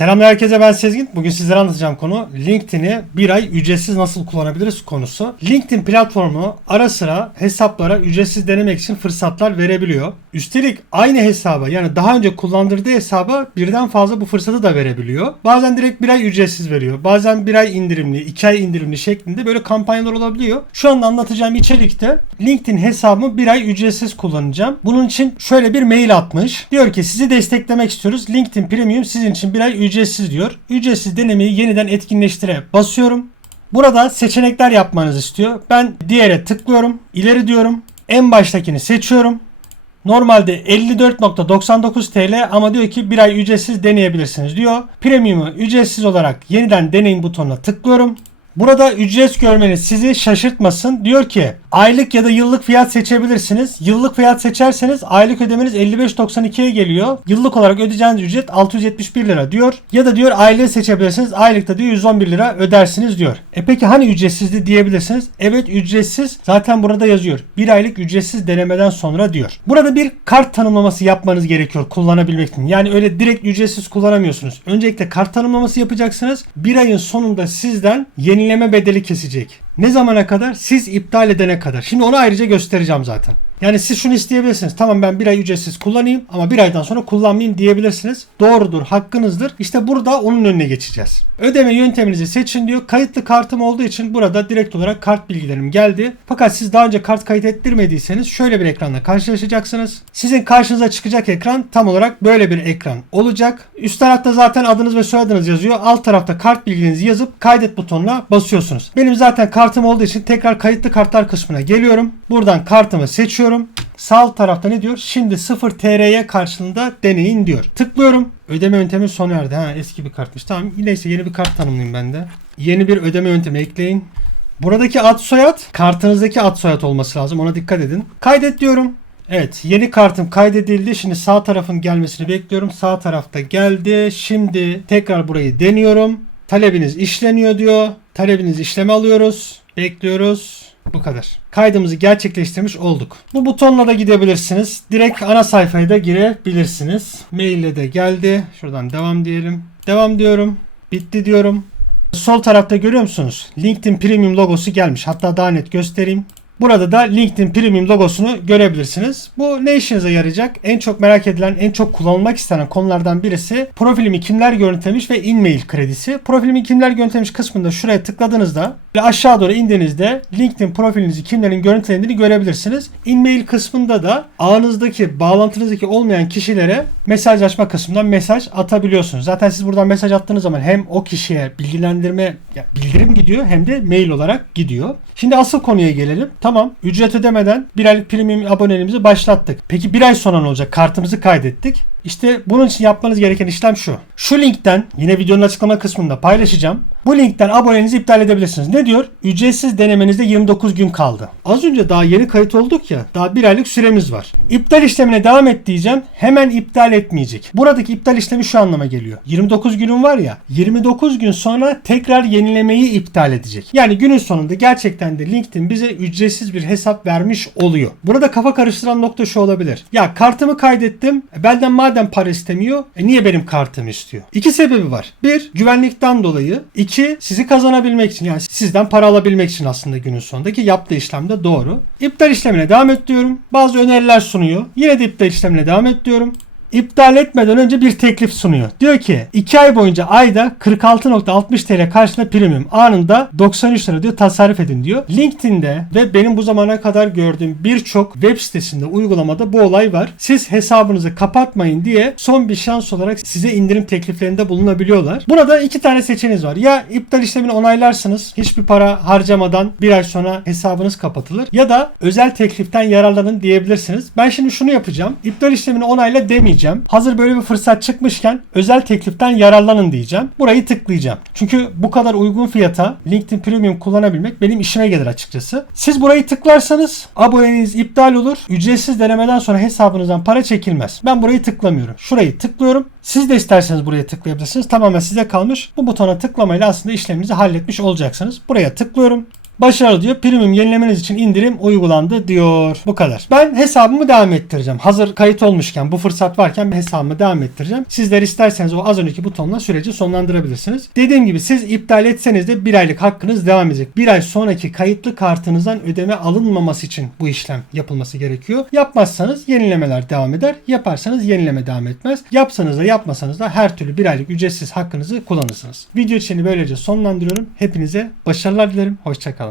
Selamlar herkese ben Sezgin. Bugün sizlere anlatacağım konu LinkedIn'i bir ay ücretsiz nasıl kullanabiliriz konusu. LinkedIn platformu ara sıra hesaplara ücretsiz denemek için fırsatlar verebiliyor. Üstelik aynı hesaba yani daha önce kullandırdığı hesaba birden fazla bu fırsatı da verebiliyor. Bazen direkt bir ay ücretsiz veriyor. Bazen bir ay indirimli, iki ay indirimli şeklinde böyle kampanyalar olabiliyor. Şu anda anlatacağım içerikte LinkedIn hesabımı bir ay ücretsiz kullanacağım. Bunun için şöyle bir mail atmış. Diyor ki sizi desteklemek istiyoruz. LinkedIn Premium sizin için bir ay ücretsiz diyor. Ücretsiz denemeyi yeniden etkinleştire basıyorum. Burada seçenekler yapmanızı istiyor. Ben diğere tıklıyorum. İleri diyorum. En baştakini seçiyorum. Normalde 54.99 TL ama diyor ki bir ay ücretsiz deneyebilirsiniz diyor. Premium'u ücretsiz olarak yeniden deneyin butonuna tıklıyorum. Burada ücret görmeniz sizi şaşırtmasın. Diyor ki aylık ya da yıllık fiyat seçebilirsiniz. Yıllık fiyat seçerseniz aylık ödemeniz 55.92'ye geliyor. Yıllık olarak ödeyeceğiniz ücret 671 lira diyor. Ya da diyor aylığı seçebilirsiniz. Aylıkta diyor 111 lira ödersiniz diyor. E peki hani ücretsizdi diyebilirsiniz. Evet ücretsiz. Zaten burada yazıyor. Bir aylık ücretsiz denemeden sonra diyor. Burada bir kart tanımlaması yapmanız gerekiyor kullanabilmek için. Yani öyle direkt ücretsiz kullanamıyorsunuz. Öncelikle kart tanımlaması yapacaksınız. Bir ayın sonunda sizden yenileme bedeli kesecek. Ne zamana kadar? Siz iptal edene kadar. Şimdi onu ayrıca göstereceğim zaten. Yani siz şunu isteyebilirsiniz. Tamam ben bir ay ücretsiz kullanayım ama bir aydan sonra kullanmayayım diyebilirsiniz. Doğrudur, hakkınızdır. İşte burada onun önüne geçeceğiz. Ödeme yönteminizi seçin diyor. Kayıtlı kartım olduğu için burada direkt olarak kart bilgilerim geldi. Fakat siz daha önce kart kayıt ettirmediyseniz şöyle bir ekranla karşılaşacaksınız. Sizin karşınıza çıkacak ekran tam olarak böyle bir ekran olacak. Üst tarafta zaten adınız ve soyadınız yazıyor. Alt tarafta kart bilginizi yazıp kaydet butonuna basıyorsunuz. Benim zaten kartım olduğu için tekrar kayıtlı kartlar kısmına geliyorum. Buradan kartımı seçiyorum. Sağ alt tarafta ne diyor? Şimdi 0 TR'ye karşılığında deneyin diyor. Tıklıyorum. Ödeme yöntemi sona erdi. Ha eski bir kartmış. Tamam neyse yeni bir kart tanımlayayım ben de. Yeni bir ödeme yöntemi ekleyin. Buradaki ad soyad kartınızdaki ad soyad olması lazım. Ona dikkat edin. Kaydet diyorum. Evet yeni kartım kaydedildi. Şimdi sağ tarafın gelmesini bekliyorum. Sağ tarafta geldi. Şimdi tekrar burayı deniyorum. Talebiniz işleniyor diyor. Talebiniz işleme alıyoruz. Bekliyoruz. Bu kadar. Kaydımızı gerçekleştirmiş olduk. Bu butonla da gidebilirsiniz. Direkt ana sayfaya da girebilirsiniz. Maille de geldi. Şuradan devam diyelim. Devam diyorum. Bitti diyorum. Sol tarafta görüyor musunuz? LinkedIn Premium logosu gelmiş. Hatta daha net göstereyim. Burada da LinkedIn Premium logosunu görebilirsiniz. Bu ne işinize yarayacak? En çok merak edilen, en çok kullanılmak istenen konulardan birisi profilimi kimler görüntülemiş ve e-mail kredisi. Profilimi kimler görüntülemiş kısmında şuraya tıkladığınızda ve aşağı doğru indiğinizde LinkedIn profilinizi kimlerin görüntülediğini görebilirsiniz. E-mail kısmında da ağınızdaki, bağlantınızdaki olmayan kişilere mesajlaşma kısmından mesaj atabiliyorsunuz. Zaten siz buradan mesaj attığınız zaman hem o kişiye bilgilendirme, ya bildirim gidiyor hem de mail olarak gidiyor. Şimdi asıl konuya gelelim. Tamam ücret ödemeden bir aylık premium aboneliğimizi başlattık. Peki bir ay sonra ne olacak? Kartımızı kaydettik. İşte bunun için yapmanız gereken işlem şu. Şu linkten yine videonun açıklama kısmında paylaşacağım. Bu linkten aboneliğinizi iptal edebilirsiniz. Ne diyor? Ücretsiz denemenizde 29 gün kaldı. Az önce daha yeni kayıt olduk ya. Daha bir aylık süremiz var. İptal işlemine devam et diyeceğim. Hemen iptal etmeyecek. Buradaki iptal işlemi şu anlama geliyor. 29 günün var ya. 29 gün sonra tekrar yenilemeyi iptal edecek. Yani günün sonunda gerçekten de LinkedIn bize ücretsiz bir hesap vermiş oluyor. Burada kafa karıştıran nokta şu olabilir. Ya kartımı kaydettim. E, benden madem para istemiyor. E niye benim kartımı istiyor? İki sebebi var. Bir, güvenlikten dolayı. İki, sizi kazanabilmek için. Yani sizden para alabilmek için aslında günün sonunda ki yaptığı işlem de doğru. İptal işlemine devam et diyorum. Bazı öneriler sunuyor. Yine de iptal işlemine devam et diyorum. İptal etmeden önce bir teklif sunuyor. Diyor ki 2 ay boyunca ayda 46.60 TL karşılığında premium anında 93 lira diyor tasarruf edin diyor. LinkedIn'de ve benim bu zamana kadar gördüğüm birçok web sitesinde uygulamada bu olay var. Siz hesabınızı kapatmayın diye son bir şans olarak size indirim tekliflerinde bulunabiliyorlar. Burada iki tane seçeneğiniz var. Ya iptal işlemini onaylarsınız. Hiçbir para harcamadan bir ay sonra hesabınız kapatılır. Ya da özel tekliften yararlanın diyebilirsiniz. Ben şimdi şunu yapacağım. İptal işlemini onayla demeyeceğim. Hazır böyle bir fırsat çıkmışken özel tekliften yararlanın diyeceğim. Burayı tıklayacağım. Çünkü bu kadar uygun fiyata LinkedIn Premium kullanabilmek benim işime gelir açıkçası. Siz burayı tıklarsanız aboneliğiniz iptal olur. Ücretsiz denemeden sonra hesabınızdan para çekilmez. Ben burayı tıklamıyorum. Şurayı tıklıyorum. Siz de isterseniz buraya tıklayabilirsiniz. Tamamen size kalmış. Bu butona tıklamayla aslında işleminizi halletmiş olacaksınız. Buraya tıklıyorum. Başarılı diyor. Premium yenilemeniz için indirim uygulandı diyor. Bu kadar. Ben hesabımı devam ettireceğim. Hazır kayıt olmuşken bu fırsat varken hesabımı devam ettireceğim. Sizler isterseniz o az önceki butonla süreci sonlandırabilirsiniz. Dediğim gibi siz iptal etseniz de bir aylık hakkınız devam edecek. Bir ay sonraki kayıtlı kartınızdan ödeme alınmaması için bu işlem yapılması gerekiyor. Yapmazsanız yenilemeler devam eder. Yaparsanız yenileme devam etmez. Yapsanız da yapmasanız da her türlü bir aylık ücretsiz hakkınızı kullanırsınız. Video için böylece sonlandırıyorum. Hepinize başarılar dilerim. Hoşçakalın.